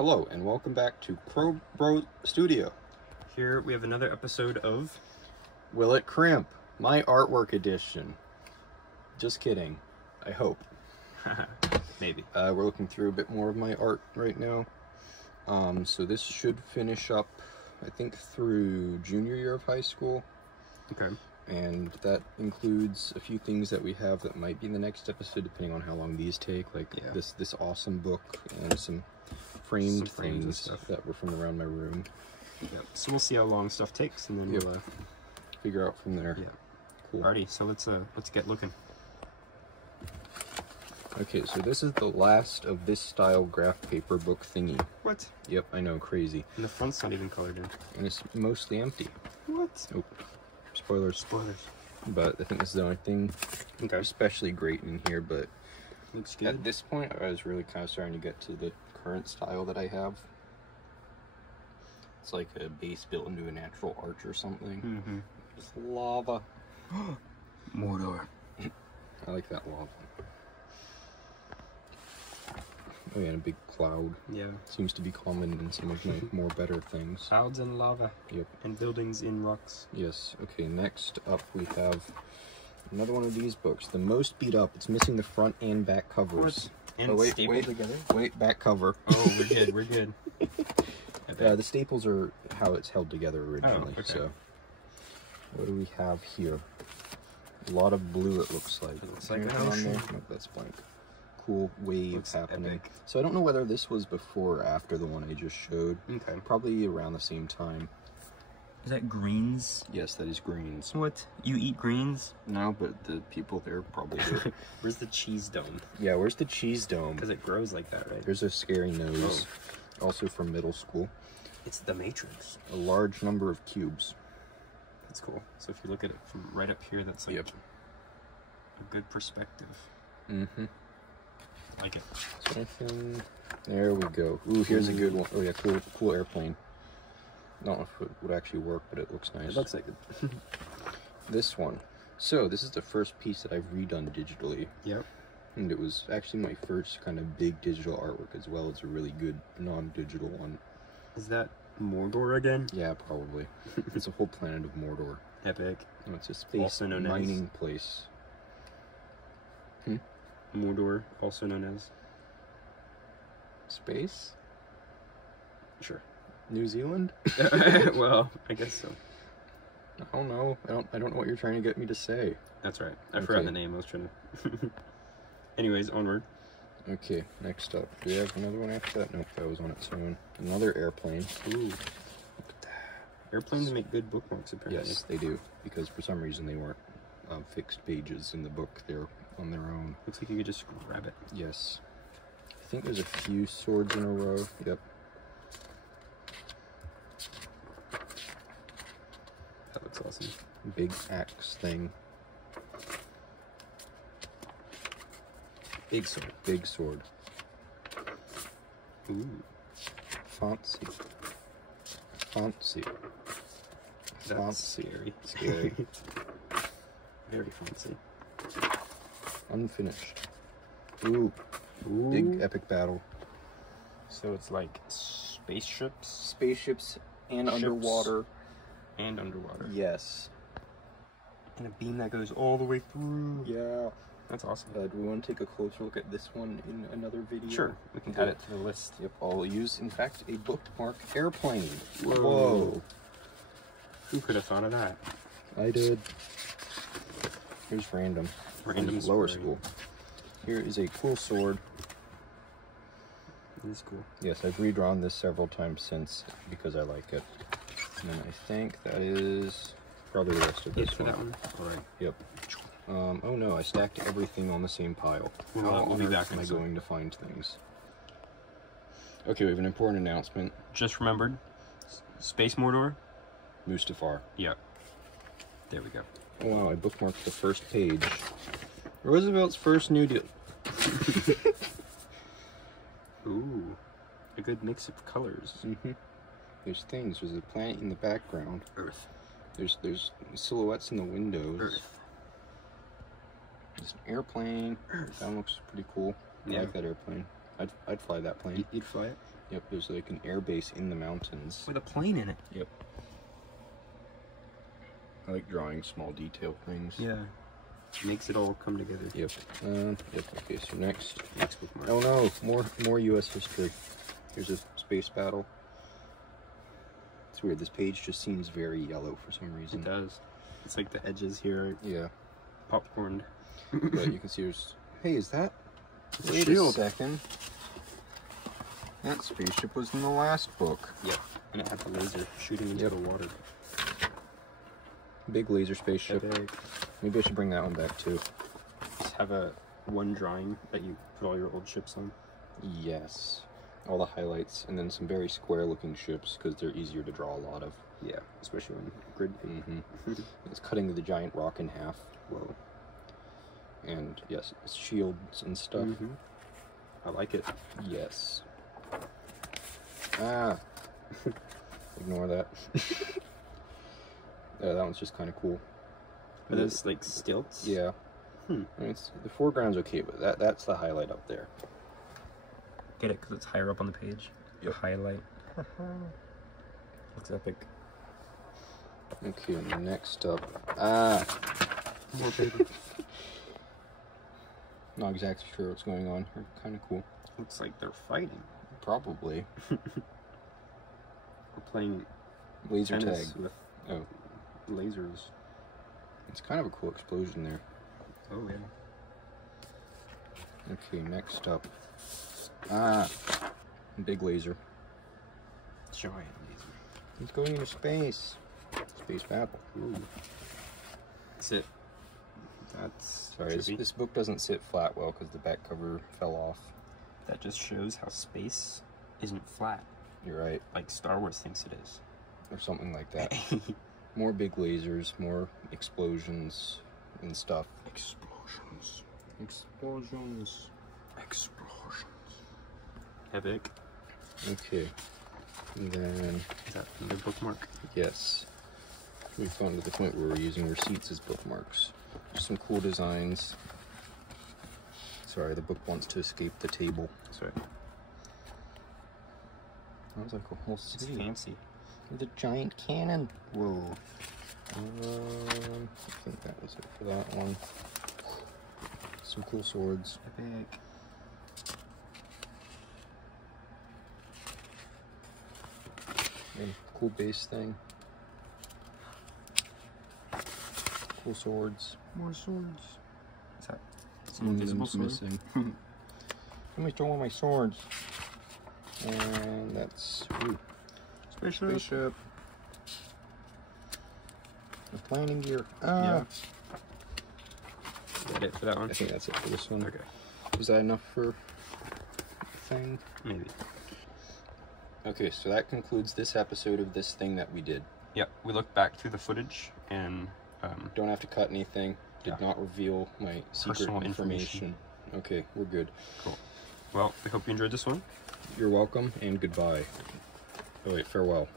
Hello, and welcome back to Crow Bro Studio. Here we have another episode of Will It Crimp? My artwork edition. Just kidding. I hope. maybe. We're looking through a bit more of my art right now. So this should finish up, I think, through junior year of high school. Okay. And that includes a few things that we have that might be in the next episode, depending on how long these take. Like this awesome book and some framed things that were from around my room. Yep. So we'll see how long stuff takes, and then we'll figure out from there. Yeah. Cool. Alrighty. So let's get looking. Okay, so this is the last of this style graph paper book thingy. What? Yep, I know, crazy. And the front's not even colored in. And it's mostly empty. What? Oh, spoilers. Spoilers. But I think this is the only thing especially great in here, but looks good. at this point I was really kind of starting to get to the current style that I have. It's like a base built into a natural arch or something. Mm-hmm. It's lava. Mordor. I like that lava. Oh yeah, and a big cloud. Yeah. Seems to be common in some of my more better things. Clouds and lava. Yep. And buildings in rocks. Yes. Okay, next up we have another one of these books. The most beat up. It's missing the front and back covers. What? And stapled together? Wait, back cover. Oh, we're good, we're good. The staples are how it's held together originally. Oh, okay. So, what do we have here? A lot of blue, it looks like. It looks like Anything an on ocean. there? Nope, that's blank. Cool waves Looks happening. epic. So I don't know whether this was before or after the one I just showed. Okay. Probably around the same time. Is that greens? Yes, that is greens. What? You eat greens? No, but the people there probably do. Where's the cheese dome? Yeah, where's the cheese dome? Because it grows like that, right? There's a scary nose. Also from middle school. It's the Matrix. A large number of cubes. That's cool. So if you look at it from right up here, that's like a good perspective. Mm-hmm. Like it. So anything... There we go. Ooh, here's a good one. Oh yeah, cool airplane. I don't know if it would actually work, but it looks nice. It looks like it. This one. So this is the first piece that I've redone digitally. Yep. And it was actually my first kind of big digital artwork as well. It's a really good non-digital one. Is that Mordor again? Yeah, probably. It's a whole planet of Mordor. Epic. Oh, it's a space Also known as- mining place. Mordor, also known as... Space? Sure. New Zealand? Well, I guess so. I don't know. I don't know what you're trying to get me to say. That's right. I forgot the name. I was trying to... Anyways, onward. Okay, next up. Do we have another one after that? Nope, that was on its own. Another airplane. Ooh. Look at that. Airplanes make good bookmarks, apparently. Yes, they do. Because for some reason they weren't fixed pages in the book. They're on their own. Looks like you could just grab it. Yes. I think there's a few swords in a row. Yep. That looks awesome. Big axe thing. Big sword. Big sword. Ooh. Fancy. Fancy. That's Fancy. scary. Scary. Very fancy. Unfinished. Ooh. Ooh. Big epic battle. So it's like spaceships Spaceships and Ships. underwater. and underwater. Yes. And a beam that goes all the way through. Yeah. That's awesome. Do we want to take a closer look at this one in another video? Sure, we can add it to the list. Yep, I'll use, in fact, a bookmark airplane. Whoa. Who could have thought of that? I did. Here's random. Random Lower story. school. Here is a cool sword. That's cool. Yes, I've redrawn this several times since because I like it. And I think that is probably the rest of this For one. that one? Alright. Yep. Oh no, I stacked everything on the same pile. Well, we'll be back am I next week. going to find things? Okay, we have an important announcement. Just remembered. Space Mordor? Mustafar. Yep. There we go. Oh wow, I bookmarked the first page. Roosevelt's first New Deal. Ooh. A good mix of colors. Mm-hmm. There's things. There's a planet in the background. Earth. There's silhouettes in the windows. Earth. There's an airplane. Earth. That one looks pretty cool. I Yeah. like that airplane. I'd fly that plane. You'd fly it? Yep, there's like an air base in the mountains. With a plane in it. Yep. I like drawing small detail things. Yeah. Makes it all come together. Yep. Yep. Okay, so next bookmark. Oh no, more U.S. history. Here's a space battle. It's weird. This page just seems very yellow for some reason. It does. It's like the edges here. Yeah. Popcorned. But you can see there's... Hey, is that... Wait a second. That spaceship was in the last book. Yep. And it had the laser shooting into the water. Big laser spaceship. Big. Maybe I should bring that one back too. Just have one drawing that you put all your old ships on. Yes. All the highlights, and then some very square looking ships because they're easier to draw a lot of. Yeah, especially on grid. It's cutting the giant rock in half. Whoa. And yes, it's shields and stuff. I like it. Yes. Ah. Ignore that. Yeah, that one's just kind of cool. Are those like stilts? Yeah. I mean, the foreground's okay, but that's the highlight up there. Get it? Because it's higher up on the page. Yep. Highlight. Looks epic. Okay, next up. More paper. Not exactly sure what's going on. They're kind of cool. Looks like they're fighting. Probably. We're playing laser tag with lasers. It's kind of a cool explosion there. Oh yeah. Okay, next up. Big laser. Giant laser. He's going into space. Space battle. Ooh. That's it. That's sorry. This book doesn't sit flat well because the back cover fell off. That just shows how space isn't flat. You're right. Like Star Wars thinks it is. Or something like that. More big lasers, more explosions and stuff. Explosions. Explosions. Explosions. Epic. Okay. And then... Is that another bookmark? Yes. We've gotten to the point where we're using receipts as bookmarks. Just some cool designs. Sorry, the book wants to escape the table. Sorry. Sounds like a whole city. It's fancy. With a giant cannon. Whoa. I think that was it for that one. Some cool swords. Epic. And cool base thing. Cool swords. More swords. Is that some invisible sword? Missing. Somebody stole one of my swords. And that's spaceship. The landing gear. Yeah. Is that it for that one? I think that's it for this one. Okay. Was that enough for the thing? Maybe. Okay, so that concludes this episode of this thing that we did. Yep, we looked back through the footage and don't have to cut anything. Did not reveal my secret personal information. Okay, we're good. Cool. Well, we hope you enjoyed this one. You're welcome, and goodbye. Oh wait, farewell.